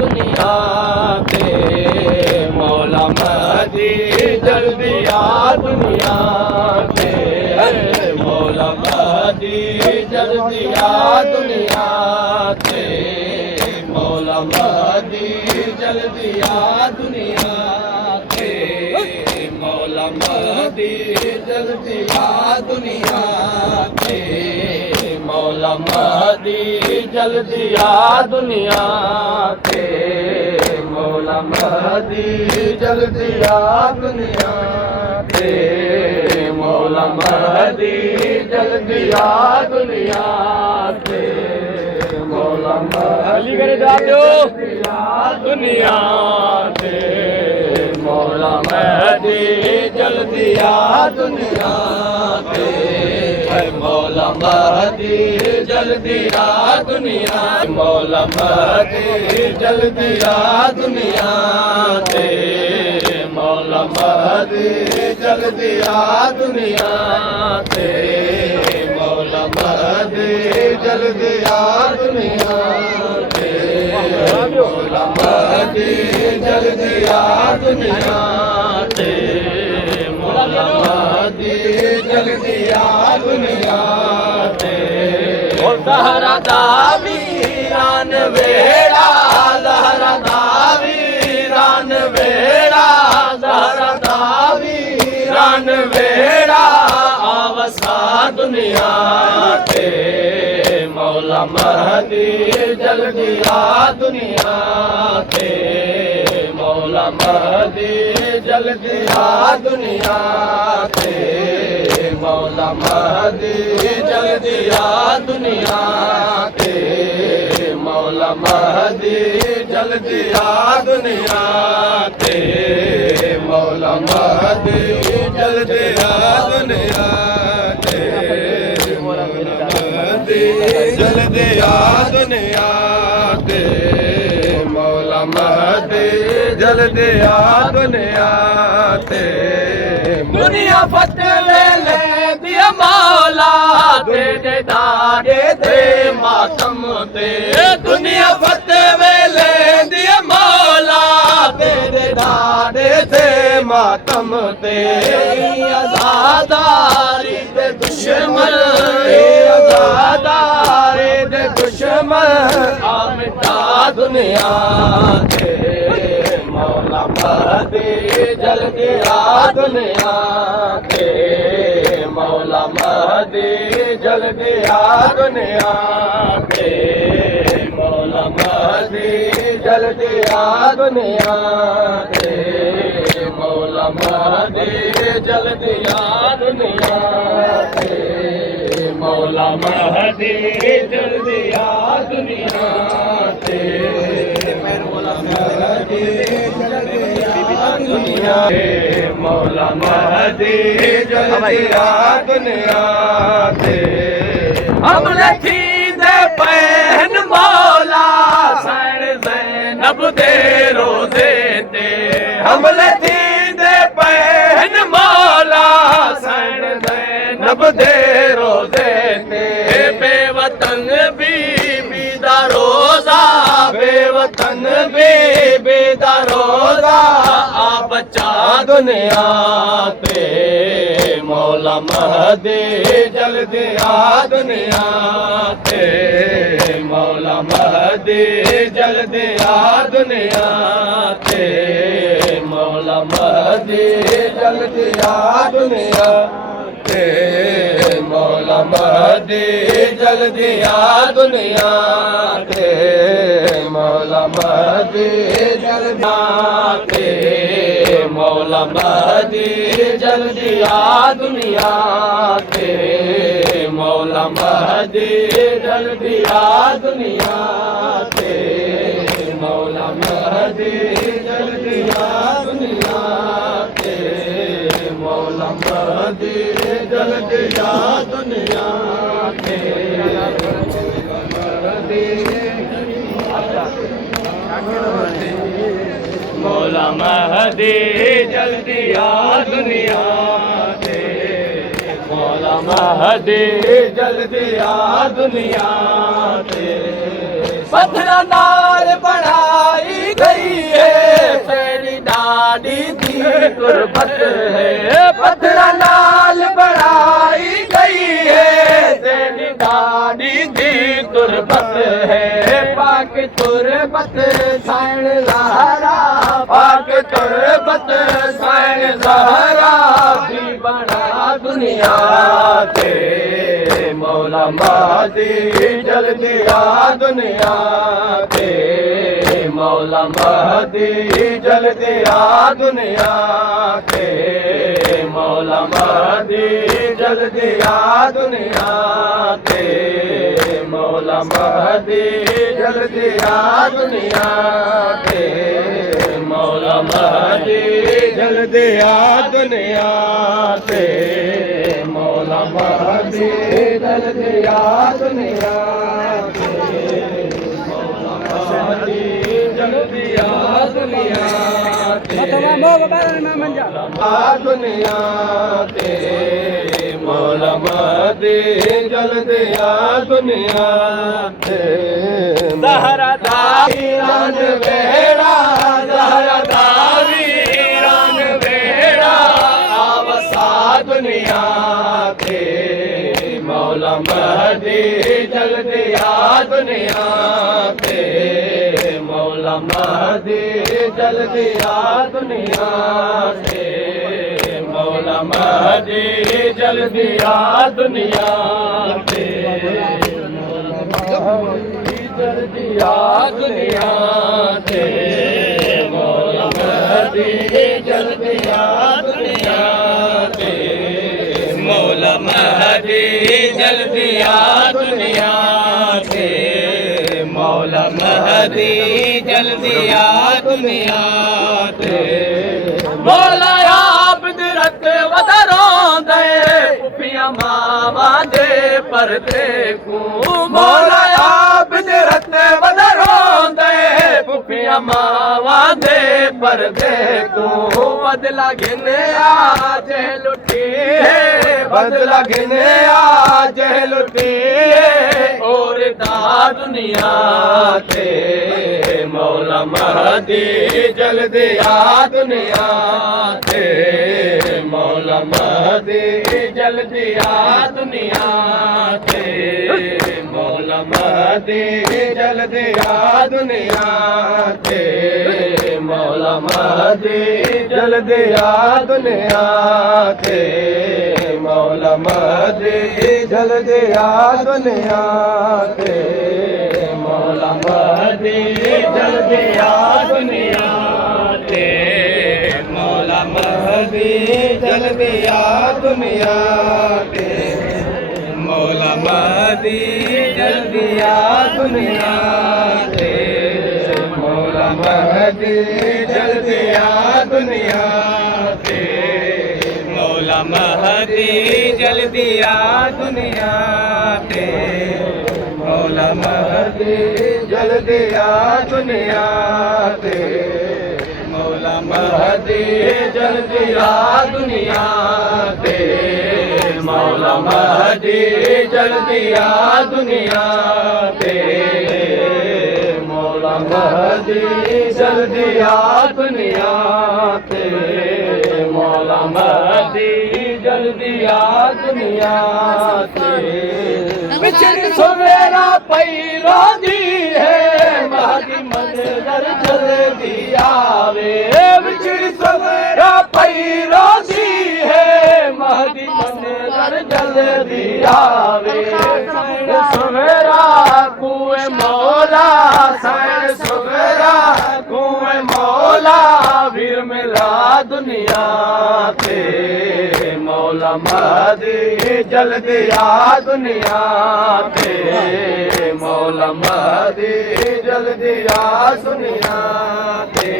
दुनिया ते मौला महदी जल्दी आ दुनिया ते मौला महदी जल्दी आ दुनिया ते मौला महदी जल्दी आ दुनिया ते मौला महदी जल्दी आ दुनिया ते मौला महदी जल्दी आ दुनिया ते मौला महदी जल्दी आ दुनिया ते मौला महदी जल्दी आ दुनिया ते मौला महदी जल्दी आ दुनिया ते मौला महदी जल्दी आ दुनिया ते मौला महदी जल्दी आ दुनिया मौला महदी जल्दी आ दुनिया ते मौला महदी जल्दी आ दुनिया ते मौला महदी जल्दी आ दुनिया ते मौला महदी जल्दी आ दुनिया ते मौला महदी जल्दी आ दुनिया ते लहरा दा वीरान वेड़ा लहरा दा वीरान वेड़ा लहरा दा वीरान वेड़ा आवसा दुनिया ते मौला महदी जल्दी आ दुनिया ते मौला महदी जल्दी आ दुनिया ते मौला महदी जल्दी आ दुनिया ते मौला महदी जल्दी आ दुनिया ते मौला महदी जल्दी आ दुनिया ते मौला महदी जल्दी आ दुनिया ते मौला महदी जल्दी आ दुनिया ते दुनिया फतवे ले दिया मौला दे दे दारे दे मातम ते दुनिया फतवे ले दिया मौला दे दे दारे दे मातम ते आजादारी दे दुश्मन आजादारी दे दुश्मन आमिता दुनिया ते मौला महदी जल्दी आ दुनिया ते मौला महदी जल्दी आ दुनिया ते मौला महदी जल्दी आ दुनिया ते मौला महदी जल्दी आ दुनिया ते मौला महदी जल्दी आ दुनिया ते मौला महदी दुनिया मौला महदी जल्दी आ दुनिया ते हमने थी दे पहन मौला सैन ज़ैनब दे रोज़े ते हमने थी दे पहन मौला सैन ज़ैनब दे रोज़े ते बेवतन बीबी दा रोज़ा बेवतन बीबी दा रोज़ा आ बच्चा दुनिया ते मौला महदी जल्दी आ दुनिया ते मौला महदी जल्दी आ दुनिया ते मौला महदी जल्दी आ दुनिया ते मौला महदी जल्दी आ दुनिया ते मौला महदी जल्दी ते मौला महदी जल्दी आ दुनिया ते मौला महदी जल्दी आ दुनिया ते मौला महदी जल्दी आ दुनिया ते मौला महदी जल्दी आ दुनिया ते मौला महदी जल्दी आ दुनिया ते मौला महदी जल्दी आ दुनिया ते पत्थर नाल बनाई तेरी दाढ़ी दी गुरबत है पत्थरा नाल बढ़ाई गई है तेरी दाढ़ी दी गुरबत है पाक तुरबत सैन ज़हरा पाक तुरबत सैन ज़हरा भी बना दुनिया ते मौला महदी जल्दी आ दुनिया ते मौला महदी जल्दी आ दुनिया ते मौला महदी जल्दी आ दुनिया ते मौला महदी जल्दी आ दुनिया ते मौला महदी जल्दी आ दुनिया ते मौला महदी जल्दी आ दुनिया ते मौला महदी जल्दी आ दुनिया आ दुनिया ते मौला महदी जल्दी आ दुनिया ते ज़हरा दा वीरान वेड़ा ज़हरा दा वीरान वेड़ा आवसा दुनिया ते मौला महदी जल्दी आ दुनिया ते मौला महदी जल्दी आ दुनिया से मौला महदी जल्दी आ दुनिया से जल्दी आ दुनिया से मौला महदी जल्दी आ दुनिया से मौला महदी जल्दी आ दुनिया से मौला महदी जल्दी आ दुनिया ते मौला आबद रख वदरों दे पुफिया मावा दे परदे को मौला आबद रख वदरों दे पुफिया मावा दे परदे को बदला गिने आज लुटी बदला गिने आज लुटी और दा दुनिया ते मौला महदी जल्दी आ दुनिया ते मौला महदी जल्दी आ दुनिया ते मौला महदी जल्दी आ दुनिया ते मौला महदी जल्दी आ दुनिया ते मौला महदी जल्दी आ दुनिया ते मौला महदी जल्दी आ दुनिया ते मौला महदी जल्दी आ दुनिया ते मौला महदी जल्दी आ दुनिया ते मौला महदी जल्दी आ दुनिया ते मौला महदी जल्दी आ दुनिया ते मौला महदी जल्दी आ दुनिया ते मौला महदी जल्दी आ दुनिया ते मौला महदी जल्दी आ दुनिया ते मौला महदी जल्दी आ दुनिया ते मौला महदी जल्दी आ दुनिया ते बिछड़ी सवेरा पैरो दी है महदी मंजर जल्दी आवे बिछड़ी सवेरा पैरो दी है महदी मंजर जल्दी आवे सवेरा कुए मौला सैन सवेरा कुए मौला वीर मिला दुनिया ते मौला महदी जल्दी आ दुनिया ते मौला महदी जल्दी आ दुनिया ते